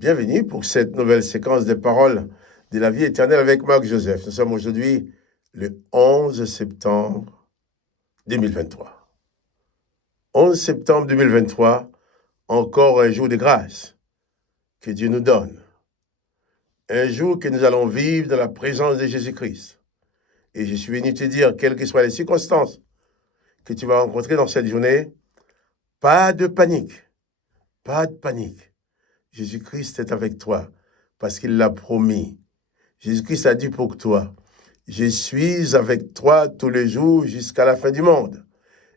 Bienvenue pour cette nouvelle séquence des paroles de la vie éternelle avec Marc Joseph. Nous sommes aujourd'hui le 11 septembre 2023. 11 septembre 2023, encore un jour de grâce que Dieu nous donne. Un jour que nous allons vivre dans la présence de Jésus-Christ. Et je suis venu te dire, quelles que soient les circonstances que tu vas rencontrer dans cette journée, pas de panique. Pas de panique. Jésus-Christ est avec toi parce qu'il l'a promis. Jésus-Christ a dit pour toi, je suis avec toi tous les jours jusqu'à la fin du monde.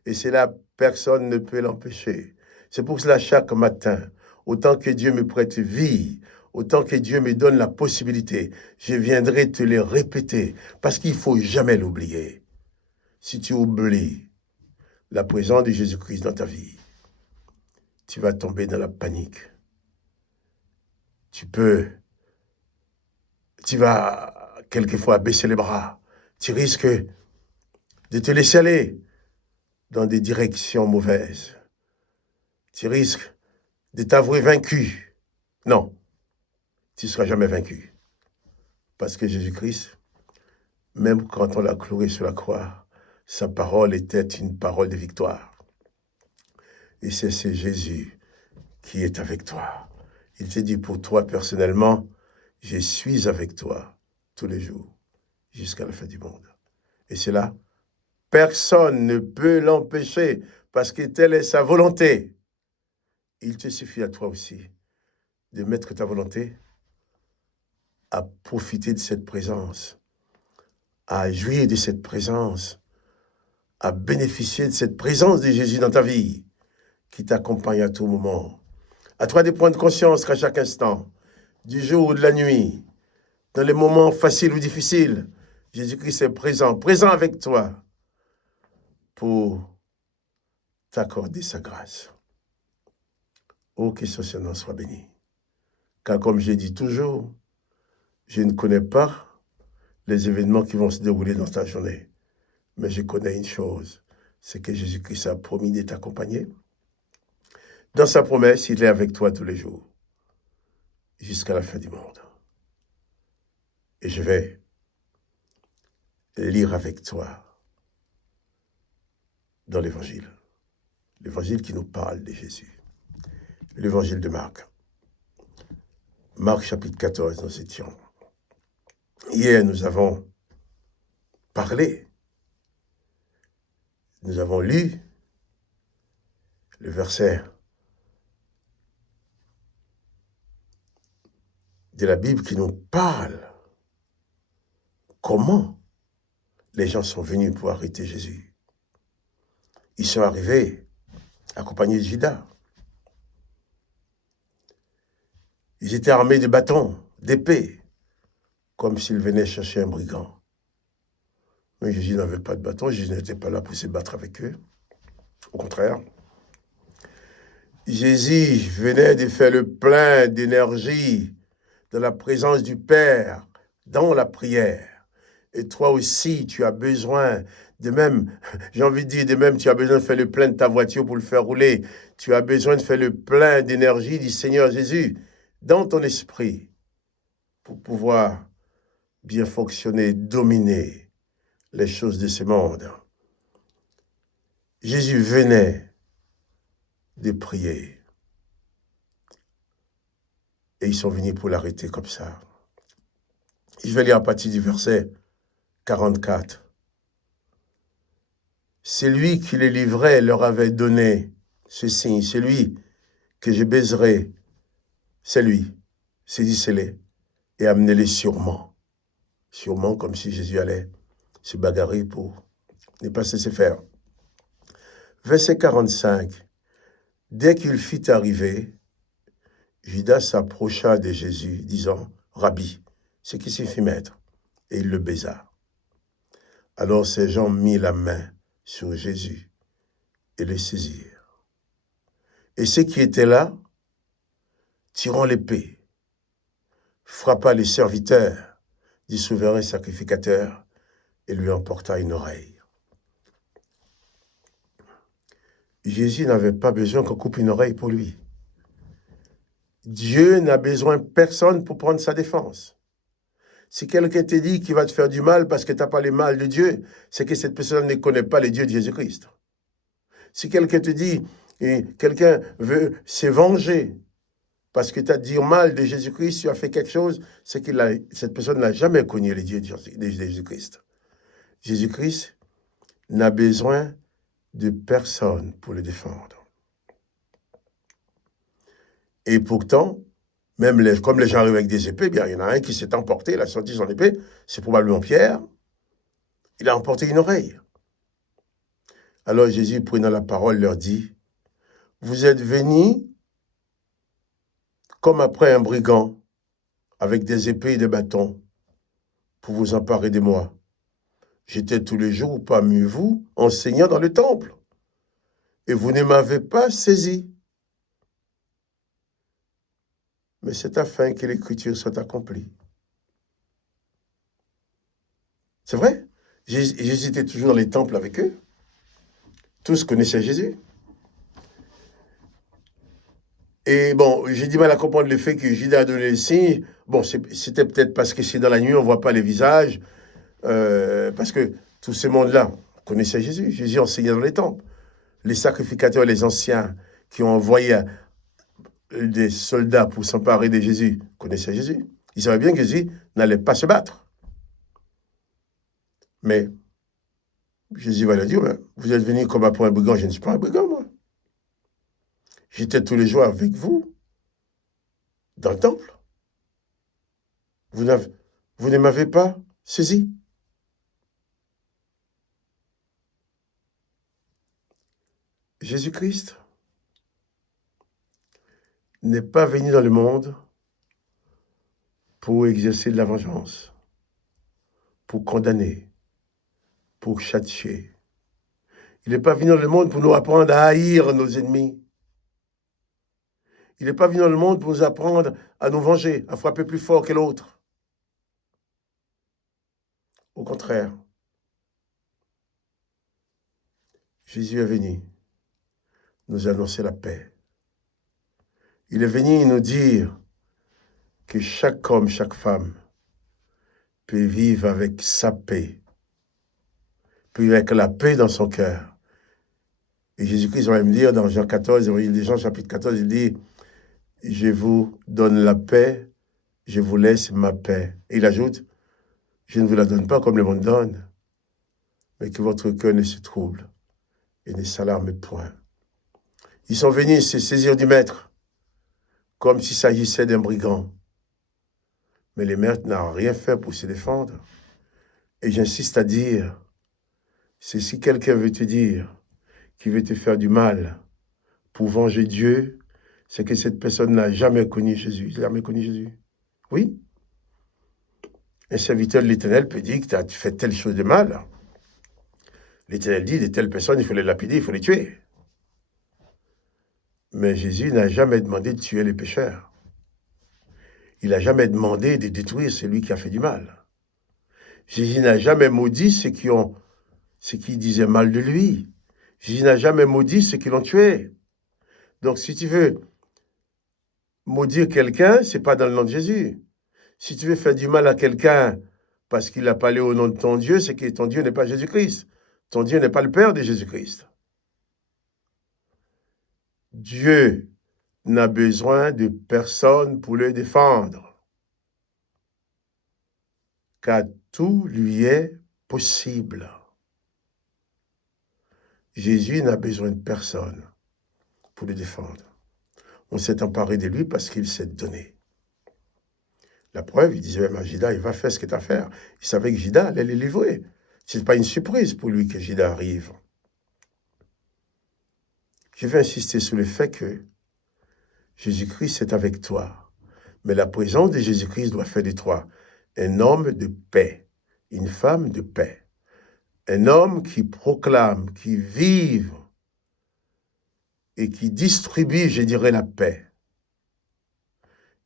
Et cela, personne ne peut l'empêcher. C'est pour cela, chaque matin, autant que Dieu me prête vie, autant que Dieu me donne la possibilité, je viendrai te les répéter, parce qu'il ne faut jamais l'oublier. Si tu oublies la présence de Jésus-Christ dans ta vie, tu vas tomber dans la panique. Tu vas quelquefois baisser les bras. Tu risques de te laisser aller dans des directions mauvaises. Tu risques de t'avouer vaincu. Non, tu ne seras jamais vaincu. Parce que Jésus-Christ, même quand on l'a cloué sur la croix, sa parole était une parole de victoire. Et c'est ce Jésus qui est avec toi. Il te dit pour toi personnellement, je suis avec toi tous les jours, jusqu'à la fin du monde. Et c'est là, personne ne peut l'empêcher, parce que telle est sa volonté. Il te suffit à toi aussi de mettre ta volonté à profiter de cette présence, à jouir de cette présence, à bénéficier de cette présence de Jésus dans ta vie, qui t'accompagne à tout moment. À toi de prendre conscience qu'à chaque instant, du jour ou de la nuit, dans les moments faciles ou difficiles, Jésus-Christ est présent, présent avec toi, pour t'accorder sa grâce. Oh, que son nom soit béni. Car comme j'ai dit toujours, je ne connais pas les événements qui vont se dérouler dans ta journée. Mais je connais une chose, c'est que Jésus-Christ a promis de t'accompagner. Dans sa promesse, il est avec toi tous les jours, jusqu'à la fin du monde. Et je vais lire avec toi dans l'Évangile qui nous parle de Jésus. L'Évangile de Marc. Marc chapitre 14, nous étions. Hier, nous avons parlé, nous avons lu le verset de la Bible qui nous parle comment les gens sont venus pour arrêter Jésus. Ils sont arrivés accompagnés de Judas. Ils étaient armés de bâtons, d'épées, comme s'ils venaient chercher un brigand. Mais Jésus n'avait pas de bâton, Jésus n'était pas là pour se battre avec eux. Au contraire, Jésus venait de faire le plein d'énergie dans la présence du Père, dans la prière. Et toi aussi, tu as besoin, de même, j'ai envie de dire, de même, tu as besoin de faire le plein de ta voiture pour le faire rouler. Tu as besoin de faire le plein d'énergie du Seigneur Jésus dans ton esprit pour pouvoir bien fonctionner, dominer les choses de ce monde. Jésus venait de prier. Et ils sont venus pour l'arrêter comme ça. Je vais lire à partir du verset 44. Celui qui les livrait leur avait donné ce signe. Celui que je baiserai, c'est lui. Saisissez-les et amenez-les sûrement. Sûrement comme si Jésus allait se bagarrer pour ne pas se laisser faire. Verset 45. Dès qu'il fit arriver, Judas s'approcha de Jésus, disant, « Rabbi », ce qui signifie maître, et il le baisa. Alors ces gens mirent la main sur Jésus et le saisirent. Et ceux qui étaient là, tirant l'épée, frappa les serviteurs du souverain sacrificateur et lui emporta une oreille. Jésus n'avait pas besoin qu'on coupe une oreille pour lui. Dieu n'a besoin de personne pour prendre sa défense. Si quelqu'un te dit qu'il va te faire du mal parce que tu n'as pas le mal de Dieu, c'est que cette personne ne connaît pas le Dieu de Jésus-Christ. Si quelqu'un te dit, et quelqu'un veut se venger parce que tu as dit mal de Jésus-Christ, tu as fait quelque chose, c'est que cette personne n'a jamais connu le Dieu de Jésus-Christ. Jésus-Christ n'a besoin de personne pour le défendre. Et pourtant, même comme les gens arrivent avec des épées, bien, il y en a un qui s'est emporté, il a sorti son épée, c'est probablement Pierre, il a emporté une oreille. Alors Jésus, prenant la parole, leur dit, « Vous êtes venus comme après un brigand, avec des épées et des bâtons, pour vous emparer de moi. J'étais tous les jours parmi vous, enseignant dans le temple, et vous ne m'avez pas saisi. Mais c'est afin que l'Écriture soit accomplie. » C'est vrai, Jésus était toujours dans les temples avec eux. Tous connaissaient Jésus. Et bon, j'ai du mal à comprendre le fait que Judas a donné le signe. Bon, c'était peut-être parce que c'est dans la nuit, on ne voit pas les visages. Parce que tous ces mondes-là connaissaient Jésus. Jésus enseignait dans les temples. Les sacrificateurs, les anciens qui ont envoyé des soldats pour s'emparer de Jésus connaissaient Jésus. Ils savaient bien que Jésus n'allait pas se battre. Mais Jésus va leur dire, vous êtes venus comme après un brigand, je ne suis pas un brigand, moi. J'étais tous les jours avec vous, dans le temple. Vous ne m'avez pas saisi. Jésus-Christ n'est pas venu dans le monde pour exercer de la vengeance, pour condamner, pour châtier. Il n'est pas venu dans le monde pour nous apprendre à haïr nos ennemis. Il n'est pas venu dans le monde pour nous apprendre à nous venger, à frapper plus fort que l'autre. Au contraire, Jésus est venu nous annoncer la paix. Il est venu nous dire que chaque homme, chaque femme peut vivre avec sa paix, peut vivre avec la paix dans son cœur. Et Jésus-Christ va me dire dans Jean 14, Jean chapitre 14, il dit, « Je vous donne la paix, je vous laisse ma paix. » Et il ajoute, « Je ne vous la donne pas comme le monde donne, mais que votre cœur ne se trouble et ne s'alarme point. » Ils sont venus se saisir du maître, comme s'il s'agissait d'un brigand. Mais le maître n'a rien fait pour se défendre. Et j'insiste à dire, c'est si quelqu'un veut te dire qu'il veut te faire du mal pour venger Dieu, c'est que cette personne n'a jamais connu Jésus. Jamais connu Jésus. Oui. Un serviteur de l'Éternel peut dire que tu as fait telle chose de mal. L'Éternel dit de telles personnes, il faut les lapider, il faut les tuer. Mais Jésus n'a jamais demandé de tuer les pécheurs. Il n'a jamais demandé de détruire celui qui a fait du mal. Jésus n'a jamais maudit ceux qui disaient mal de lui. Jésus n'a jamais maudit ceux qui l'ont tué. Donc, si tu veux maudire quelqu'un, ce n'est pas dans le nom de Jésus. Si tu veux faire du mal à quelqu'un parce qu'il a parlé au nom de ton Dieu, c'est que ton Dieu n'est pas Jésus-Christ. Ton Dieu n'est pas le Père de Jésus-Christ. Dieu n'a besoin de personne pour le défendre, car tout lui est possible. Jésus n'a besoin de personne pour le défendre. On s'est emparé de lui parce qu'il s'est donné. La preuve, il disait même à Judas, il va faire ce qu'il a à faire. Il savait que Judas allait les livrer. Ce n'est pas une surprise pour lui que Judas arrive. Je vais insister sur le fait que Jésus-Christ est avec toi. Mais la présence de Jésus-Christ doit faire de toi un homme de paix, une femme de paix. Un homme qui proclame, qui vive et qui distribue, je dirais, la paix.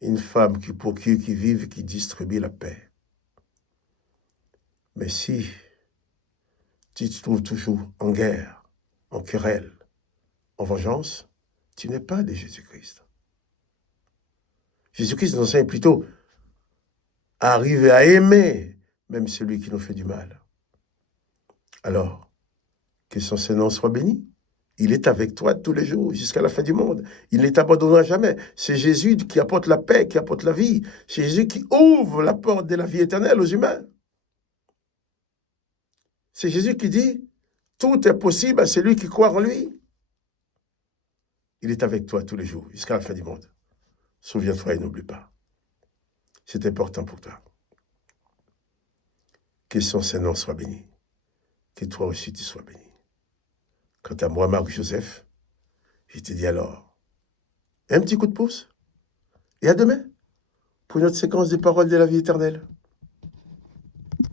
Une femme qui procure, qui vive et qui distribue la paix. Mais si tu te trouves toujours en guerre, en querelle, en vengeance, tu n'es pas de Jésus-Christ. Jésus-Christ nous enseigne plutôt à arriver à aimer même celui qui nous fait du mal. Alors, que son Seigneur soit béni. Il est avec toi tous les jours, jusqu'à la fin du monde. Il ne t'abandonnera jamais. C'est Jésus qui apporte la paix, qui apporte la vie. C'est Jésus qui ouvre la porte de la vie éternelle aux humains. C'est Jésus qui dit, tout est possible à celui qui croit en lui. Il est avec toi tous les jours, jusqu'à la fin du monde. Souviens-toi et n'oublie pas. C'est important pour toi. Que son Seigneur soit béni. Que toi aussi tu sois béni. Quant à moi, Marc Joseph, je te dis alors, un petit coup de pouce. Et à demain pour une autre séquence des paroles de la vie éternelle.